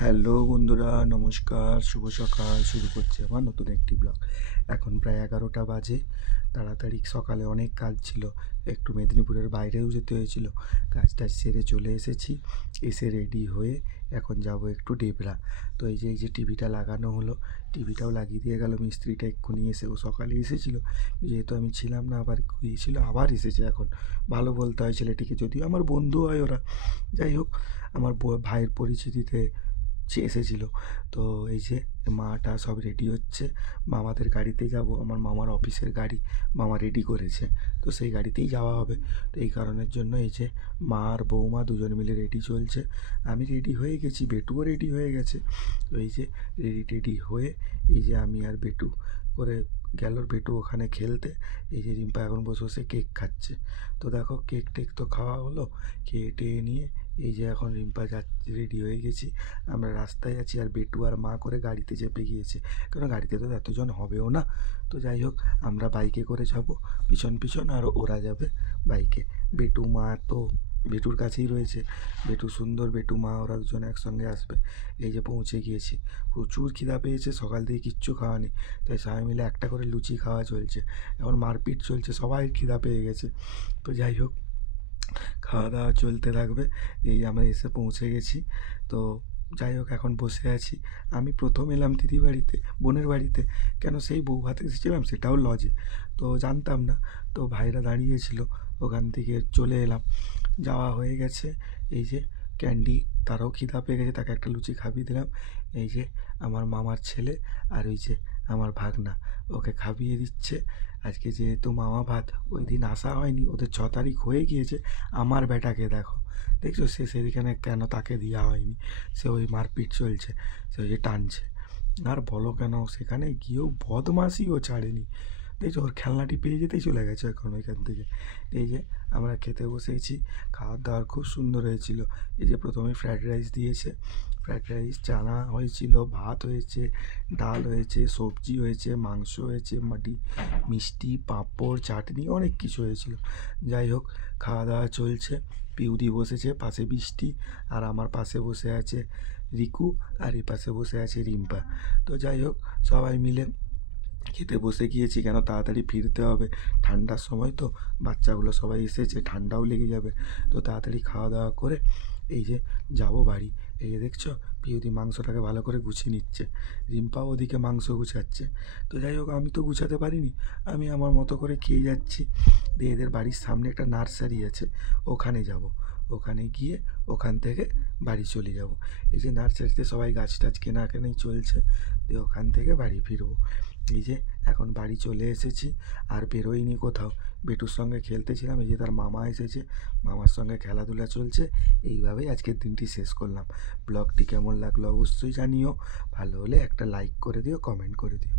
Hello বন্ধুরা, নমস্কার, শুভ সকাল। শুরু করছি আমার নতুন একটি ব্লগ। এখন প্রায় 11টা বাজে। তাড়াতাড়ি সকালে অনেক কাজ ছিল, একটু মেদিনীপুরের বাইরেও যেতে হয়েছিল। কাজটাজ সেরে চলে এসেছি, এসে রেডি হয়ে এখন যাব একটু ডেবরা। তো এই যে টিভিটা লাগানো হলো, টিভিটাও লাগিয়ে দিয়ে গেল মিস্ত্রিটা এক্ষুনি এসে। ও সকালে এসেছিল, যেহেতু আমি ছিলাম না আবার গিয়েছিল, আবার এসেছে। এখন ভালো বলতে হয় ছেলেটিকে, যদিও আমার বন্ধু হয় ওরা। যাই হোক, আমার ভাইয়ের পরিচিতিতে এসেছিল। তো এই যে মাটা সব রেডি হচ্ছে, মামাদের গাড়িতে যাব। আমার মামার অফিসের গাড়ি মামা রেডি করেছে, তো সেই গাড়িতেই যাওয়া হবে। তো এই কারণের জন্য এই যে মা আর বৌমা দুজন মিলে রেডি চলছে। আমি রেডি হয়ে গেছি, বেটুও রেডি হয়ে গেছে। তো এই যে রেডি টেডি হয়ে এই যে আমি আর বেটু করে গেল বেটু ওখানে খেলতে। এই যে রিম্পা এখন বসে বসে কেক খাচ্ছে। তো দেখো, কেক টেক তো খাওয়া হলো, খেয়ে টেয়ে নিয়ে এই যে এখন রিম্পা যাচ্ছে, রেডি হয়ে গেছি। আমরা রাস্তায় আছি, আর বেটু আর মা করে গাড়িতে চেপে গিয়েছে, কারণ গাড়িতে তো এতজন হবেও না। তো যাই হোক, আমরা বাইকে করে যাব পিছন পিছন, আর ওরা যাবে বাইকে। বেটু মা তো বেটুর কাছেই রয়েছে। বেটু সুন্দর, বেটু মা ওরা দুজন একসঙ্গে আসবে। এই যে পৌঁছে গিয়েছি। প্রচুর খিদা পেয়েছে, সকাল থেকে কিচ্ছু খাওয়া নেই, তাই সবাই মিলে একটা করে লুচি খাওয়া চলছে। এখন মারপিট চলছে, সবাই খিদা পেয়ে গেছে। তো যাই হোক, খাওয়া দাওয়া চলতে থাকবে। এই আমরা এসে পৌঁছে গেছি। তো যাই হোক, এখন বসে আছি। আমি প্রথম এলাম দিদি বাড়িতে, বোনের বাড়িতে। কেন, সেই বউ ভাতে এসেছিলাম, সেটাও লজে। তো জানতাম না। তো ভাইরা দাঁড়িয়েছিল, ওখান থেকে চলে এলাম। যাওয়া হয়ে গেছে। এই যে ক্যান্ডি, তারও খিদা পেয়ে গেছে, তাকে একটা লুচি খাইয়ে দিলাম। এই যে আমার মামার ছেলে, আর ওই যে আমার ভাগনা, ওকে খাইয়ে দিচ্ছে। আজকে যেহেতু মামা ভাত ওই দিন আসা হয়নি, ওদের 6 তারিখ হয়ে গিয়েছে। আমার বেটাকে দেখো, দেখছো সে সেখানে কেন তাকে দেওয়া হয়নি। সে ওই মারপিট চলছে, সে ওই যে টানছে। আর বলো কেন, সেখানে গিয়েও বদমাশিও ছাড়েনি। দেখছো, ওর খেলনাটি পেয়ে যেতেই চলে গেছে এখন ওইখান থেকে। এই যে আমরা খেতে বসেছি। খাওয়ার দাওয়ার খুব সুন্দর হয়েছিল। এই যে প্রথমে ফ্রায়েড রাইস দিয়েছে, ফ্রায়েড রাইস, চানা হয়েছিল, ভাত হয়েছে, ডাল হয়েছে, সবজি হয়েছে, মাংস হয়েছে, মিষ্টি, পাঁপড়, চাটনি, অনেক কিছু হয়েছিল। যাই হোক, খাওয়া দাওয়া চলছে। পিউদি বসেছে পাশে, বৃষ্টি, আর আমার পাশে বসে আছে রিকু, আর এই পাশে বসে আছে রিম্পা। তো যাই হোক, সবাই মিলে খেতে বসে গিয়েছি, কেন তাড়াতাড়ি ফিরতে হবে। ঠান্ডার সময় তো, বাচ্চাগুলো সবাই এসেছে, ঠান্ডাও লেগে যাবে। তো তাড়াতাড়ি খাওয়া দাওয়া করে এই যে যাব বাড়ি। এই যে দেখছো, পিউদি মাংসটাকে ভালো করে গুছিয়ে নিচ্ছে, রিম্পাও ওদিকে মাংস গুছাচ্ছে। তো যাই হোক, আমি তো গুছাতে পারিনি, আমি আমার মতো করে খেয়ে যাচ্ছি। দিয়ে এদের বাড়ির সামনে একটা নার্সারি আছে, ওখানে যাব। ওখানে গিয়ে ওখান থেকে বাড়ি চলে যাব। এই যে নার্সারিতে সবাই গাছ টাছ কেনাকানি চলছে, দিয়ে ওখান থেকে বাড়ি ফিরবো। এই যে এখন বাড়ি চলে এসেছি, আর বেরোইনি কোথাও। বেটুর সঙ্গে খেলতেছিলাম, এই যে তার মামা এসেছে, মামার সঙ্গে খেলাধুলা চলছে। এইভাবেই আজকের দিনটি শেষ করলাম। ব্লগটি কেমন লাগলো অবশ্যই জানিও। ভালো হলে একটা লাইক করে দিও, কমেন্ট করে দিও।